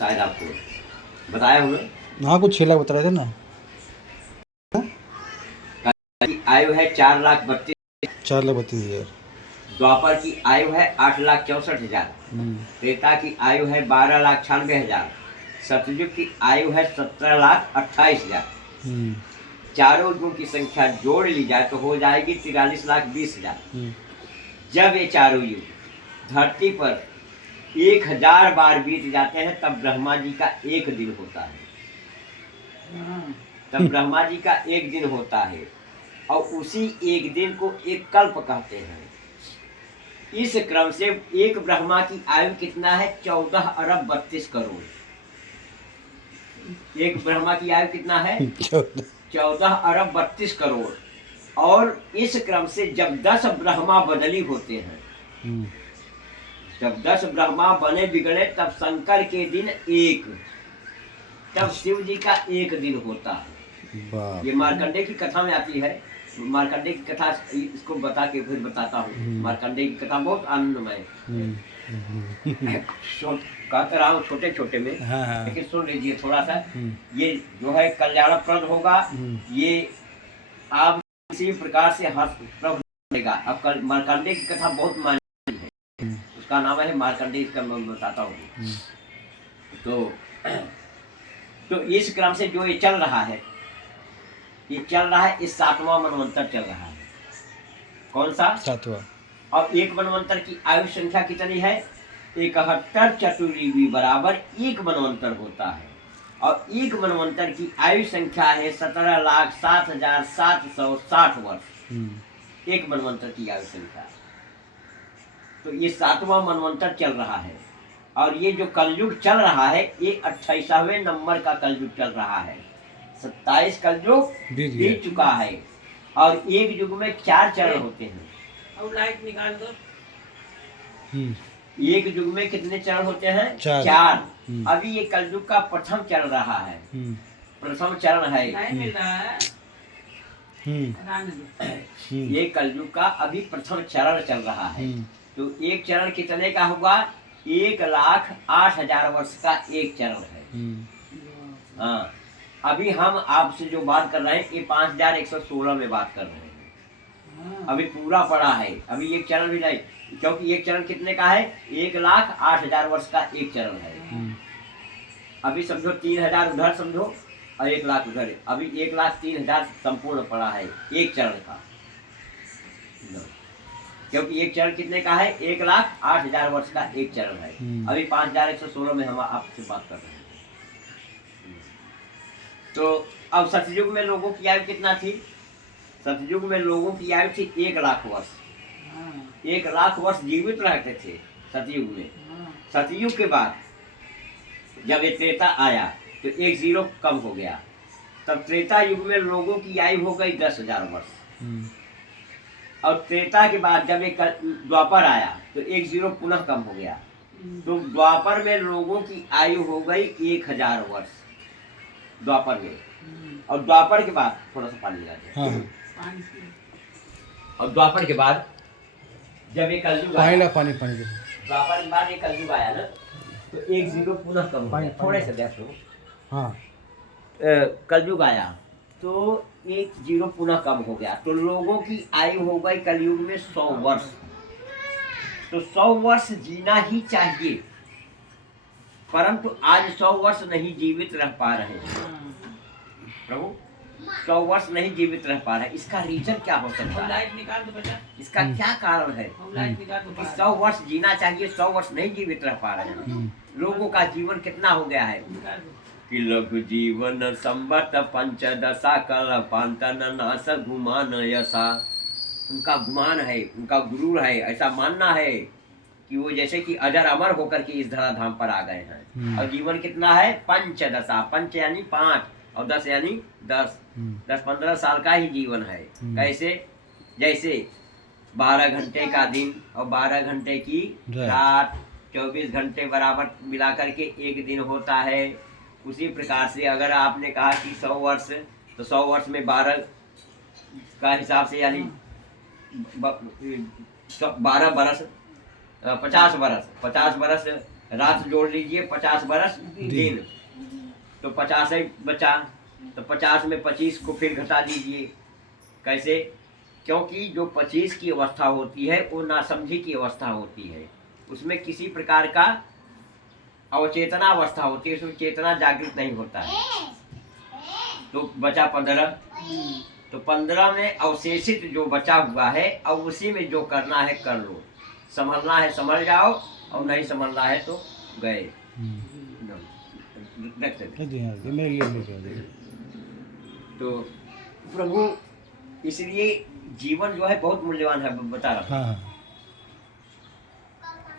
शायद आपको बताया हूँ हाँ, कुछ 6 लाख बता रहे थे ना। कि आयु है 4,32,000। 4,32,000। द्वापर की आयु है 8,64,000। त्रेता की आयु है 12,96,000। सतयुग की आयु है 17,28,000। चारों युगों की संख्या जोड़ ली जाए तो हो जाएगी 43,20,000। जब ये चारों युग धरती पर 1,000 बार बीत जाते हैं तब ब्रह्मा जी का एक दिन होता है। तब ब्रह्मा जी का एक दिन होता है और उसी एक दिन को एक कल्प कहते हैं। इस क्रम से एक ब्रह्मा की आयु कितना है? 14,32,00,000,000। एक ब्रह्मा की आयु कितना है? 14,32,00,000,000। और इस क्रम से जब 10 ब्रह्मा बदली होते हैं, जब 10 ब्रह्मा बने बिगड़े तब शंकर के दिन एक, तब शिव जी का एक दिन होता है। ये मार्कंडे की कथा में आती है। मार्कंडे की कथा इसको बता के फिर बताता हूँ। मार्कंडे की कथा बहुत आनंदमय कहते रहा हूँ छोटे छोटे में। हाँ। लेकिन सुन लीजिए थोड़ा सा। ये जो है कल्याणप्रद होगा। ये आप किसी प्रकार से हर्ष देगा। अब मार्कंडे की कथा बहुत मानी है। उसका नाम है मार्कंडे। इसका मैं बताता हूँ। तो इस क्रम से जो ये चल रहा है, ये चल रहा है, इस 7वां मनवंतर चल रहा है। कौन सा? 7वां। और एक मनवंतर की आयु संख्या कितनी है? 71 चतुर्युगी बराबर एक मनवंतर होता है। और एक मनवंतर की आयु संख्या है 17,07,760 वर्ष। एक मनवंतर की आयु संख्या। तो ये 7वां मनवंतर चल रहा है। और ये जो कलयुग चल रहा है ये 28वें नंबर का कलयुग चल रहा है। 27 कलयुग बीत चुका है। और एक युग में 4 चरण होते हैं। अब लाइट निकाल दो। एक युग में कितने चरण होते हैं? 4। अभी ये कलयुग का प्रथम चरण रहा है। प्रथम चरण है। ये कलयुग का अभी प्रथम चरण चल रहा है। तो एक चरण कितने का होगा? 1,08,000 वर्ष का एक चरण है। हाँ, अभी हम आपसे जो बात कर रहे हैं ये 5,116 में बात कर रहे हैं। अभी पूरा पड़ा है। अभी एक चरण भी नहीं, क्योंकि एक चरण कितने का है? 1,08,000 वर्ष का एक चरण है। अभी समझो 3,000 उधर समझो और 1,00,000 उधर। अभी 1,03,000 संपूर्ण पड़ा है एक चरण का। क्योंकि एक चरण कितने का है? 1,08,000 वर्ष का एक चरण है। अभी 5,116 में हम आपसे बात कर रहे हैं। तो अब सतयुग में लोगों की आयु कितना थी? सतयुग में लोगों की आयु थी 1,00,000 वर्ष। 1,00,000 वर्ष जीवित रहते थे सतयुग में। सतयुग के बाद जब ये त्रेता आया तो 1 0 कम हो गया। तब त्रेता युग में लोगों की आयु हो गई 10,000 वर्ष। और त्रेता के बाद जब एक द्वापर आया तो 1 0 पुनः कम हो गया। तो द्वापर में लोगों की आयु हो गई 1,000 वर्ष द्वापर में। और द्वापर के बाद थोड़ा सा पानी लाते हैं। और द्वापर के बाद जब एक कलयुग आया, पानी द्वापर के बाद एक कलयुग आया ना तो 1 0 पुनः कम हो गया। थोड़े से देखो। हाँ, कलयुग आया तो 1 0 पुनः कम हो गया। तो लोगों की आयु हो गई कलयुग में 100 वर्ष। तो 100 वर्ष जीना ही चाहिए, परंतु आज 100 वर्ष नहीं जीवित रह पा रहे हैं प्रभु। 100 वर्ष नहीं जीवित रह पा रहे। इसका रीजन क्या हो सकता है? इसका क्या कारण है कि 100 वर्ष जीना चाहिए, 100 वर्ष नहीं जीवित रह पा रहे हैं? लोगों का जीवन कितना हो गया है कि लघु जीवन संबत पंचदशा कल्पांतन नाश गुमान यसा। उनका गुमान है, उनका गुरूर है, ऐसा मानना है कि वो जैसे कि अजर अमर होकर के इस धराधाम पर आ गए हैं। और जीवन कितना है? पंचदशा। पंच यानी 5 और 10 यानी 10। 10-15 साल का ही जीवन है। कैसे? जैसे 12 घंटे का दिन और 12 घंटे की रात, 24 घंटे बराबर मिलाकर के एक दिन होता है। उसी प्रकार से अगर आपने कहा कि 100 वर्ष, तो 100 वर्ष में 12 का हिसाब से यानी 12 बरस, 50 बरस रात जोड़ लीजिए 50 बरस दिन, तो 50 ही बचा, तो 50 में 25 को फिर घटा दीजिए। कैसे? क्योंकि जो 25 की अवस्था होती है वो नासमझी की अवस्था होती है, उसमें किसी प्रकार का अवचेतना अवस्था होती है, उसमें चेतना जागृत नहीं होता है। तो बचा 15, तो 15 में अवशेषित जो बचा हुआ है, अब उसी में जो करना है कर लो, संभलना है संभल जाओ, और नहीं संभलना है तो गए। रख सकते। तो प्रभु इसलिए जीवन जो है बहुत मूल्यवान है, बता रहा हूँ।